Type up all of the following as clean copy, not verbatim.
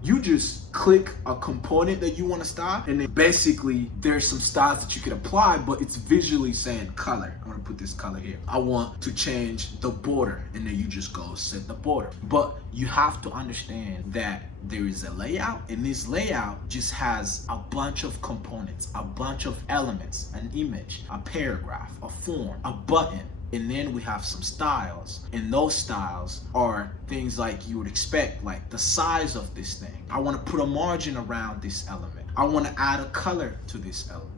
You just click a component that you want to style, and then basically there's some styles that you can apply, but it's visually saying color. I'm gonna put this color here. I want to change the border, and then you just go set the border. But you have to understand that there is a layout, and this layout just has a bunch of components, a bunch of elements, an image, a paragraph, a form, a button. And then we have some styles, and those styles are things like you would expect, like the size of this thing. I want to put a margin around this element. I want to add a color to this element.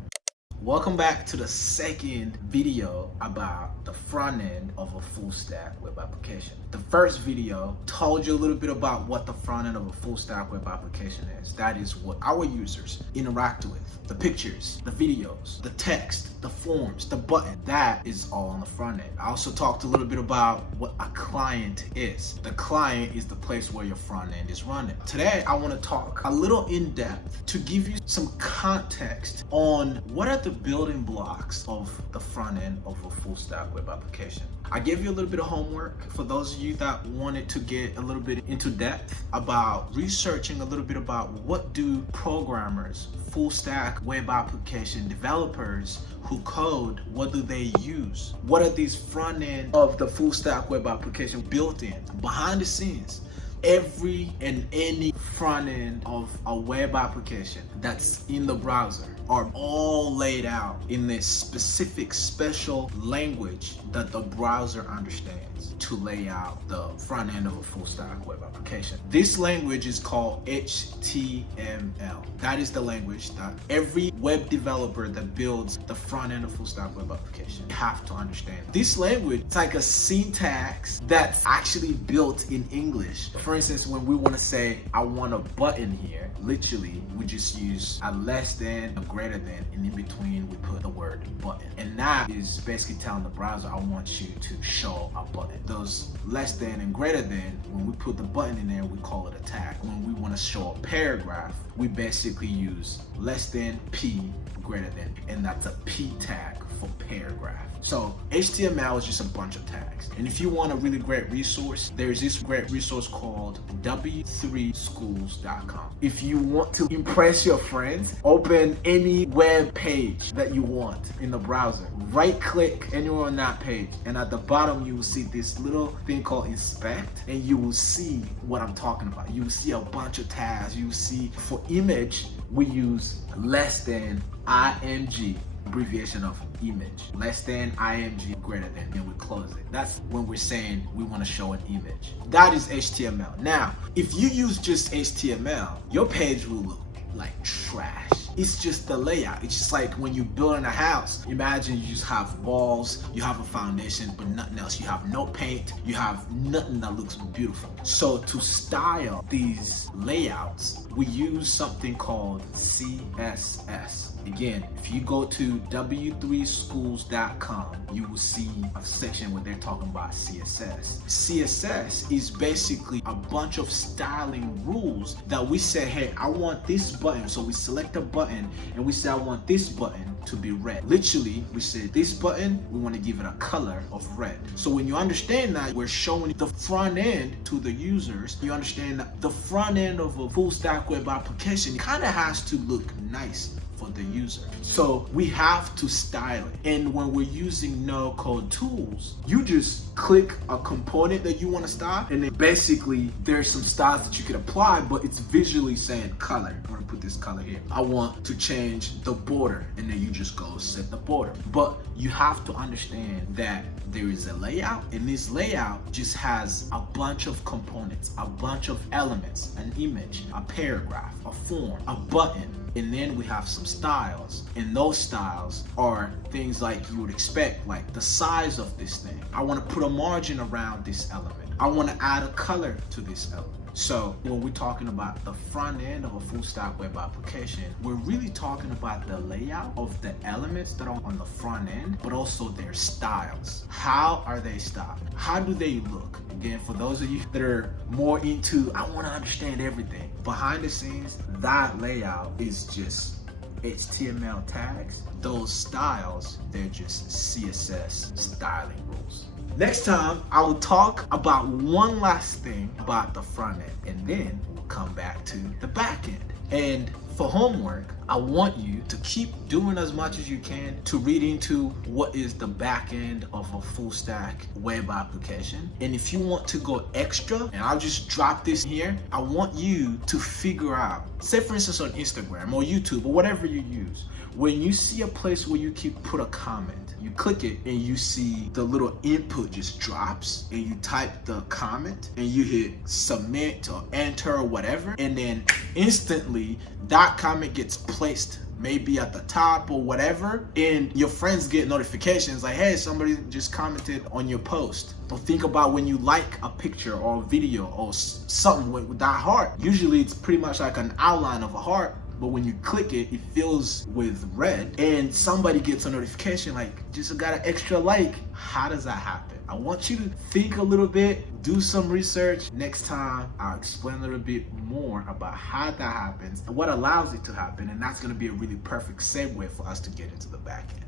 Welcome back to the second video about the front end of a full stack web application. The first video told you a little bit about what the front end of a full stack web application is. That is what our users interact with. The pictures, the videos, the text, the forms, the button. That is all on the front end. I also talked a little bit about what a client is. The client is the place where your front end is running. Today, I want to talk a little in depth to give you some context on what are the building blocks of the front end of a full stack web application. I gave you a little bit of homework for those of you that wanted to get a little bit into depth about researching a little bit about what do programmers, full stack web application developers who code, what do they use? What are these front end of the full stack web application built in? Behind the scenes, every and any front end of a web application that's in the browser are all laid out in this specific special language that the browser understands to lay out the front end of a full stack web application. This language is called HTML. That is the language that every web developer that builds the front end of full stack web application have to understand. This language, it's like a syntax that's actually built in English. For instance, when we want to say, I want a button here, literally, we just use a less than, a greater than, and in between we put the word button. And that is basically telling the browser, I want you to show a button. Those less than and greater than, when we put the button in there, we call it a tag. When we want to show a paragraph, we basically use less than P greater than, and that's a P tag for paragraph. So HTML is just a bunch of tags. And if you want a really great resource, there's this great resource called w3schools.com. If you want to impress your friends, open any web page that you want in the browser. Right click anywhere on that page, and at the bottom you will see this little thing called inspect, and you will see what I'm talking about. You will see a bunch of tags. You will see for image, we use less than img, abbreviation of image, less than img, greater than, and we close it. That's when we're saying we want to show an image. That is HTML. Now, if you use just HTML, your page will look like trash. It's just the layout. It's just like when you're building a house. Imagine you just have walls, you have a foundation, but nothing else. You have no paint, you have nothing that looks beautiful. So to style these layouts, we use something called CSS. Again, if you go to w3schools.com, you will see a section where they're talking about CSS. CSS is basically a bunch of styling rules that we say, hey, I want this button. So we select a button and we say, I want this button to be red. Literally, we say this button, we want to give it a color of red. So when you understand that, we're showing the front end to the users. You understand that the front end of a full stack web application kind of has to look nice for the user. So we have to style it. And when we're using no code tools, you just click a component that you want to style, and then basically there's some styles that you can apply, but it's visually saying color. I'm gonna put this color here. I want to change the border, and then you just go set the border. But you have to understand that there is a layout, and this layout just has a bunch of components, a bunch of elements, an image, a paragraph, a form, a button, and then we have some styles, and those styles are things like you would expect, like the size of this thing. I want to put a margin around this element. I want to add a color to this element. So when we're talking about the front end of a full stack web application, we're really talking about the layout of the elements that are on the front end, but also their styles. How are they styled? How do they look? Again, for those of you that are more into, I want to understand everything. Behind the scenes, that layout is just HTML tags. Those styles, they're just CSS styling rules. Next time, I will talk about one last thing about the front end, and then we'll come back to the back end. And for homework, I want you to keep doing as much as you can to read into what is the back end of a full stack web application. And if you want to go extra, and I'll just drop this here, I want you to figure out, say for instance on Instagram or YouTube or whatever you use, when you see a place where you can put a comment, you click it and you see the little input just drops, and you type the comment and you hit submit or enter or whatever, and then instantly that comment gets placed maybe at the top or whatever, and your friends get notifications like, hey, somebody just commented on your post. Or think about when you like a picture or a video or something with that heart. Usually it's pretty much like an outline of a heart, but when you click it, it fills with red, and somebody gets a notification like, just got an extra like. How does that happen? I want you to think a little bit, do some research. Next time, I'll explain a little bit more about how that happens and what allows it to happen, and that's gonna be a really perfect segue for us to get into the back end.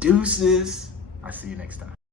Deuces, I'll see you next time.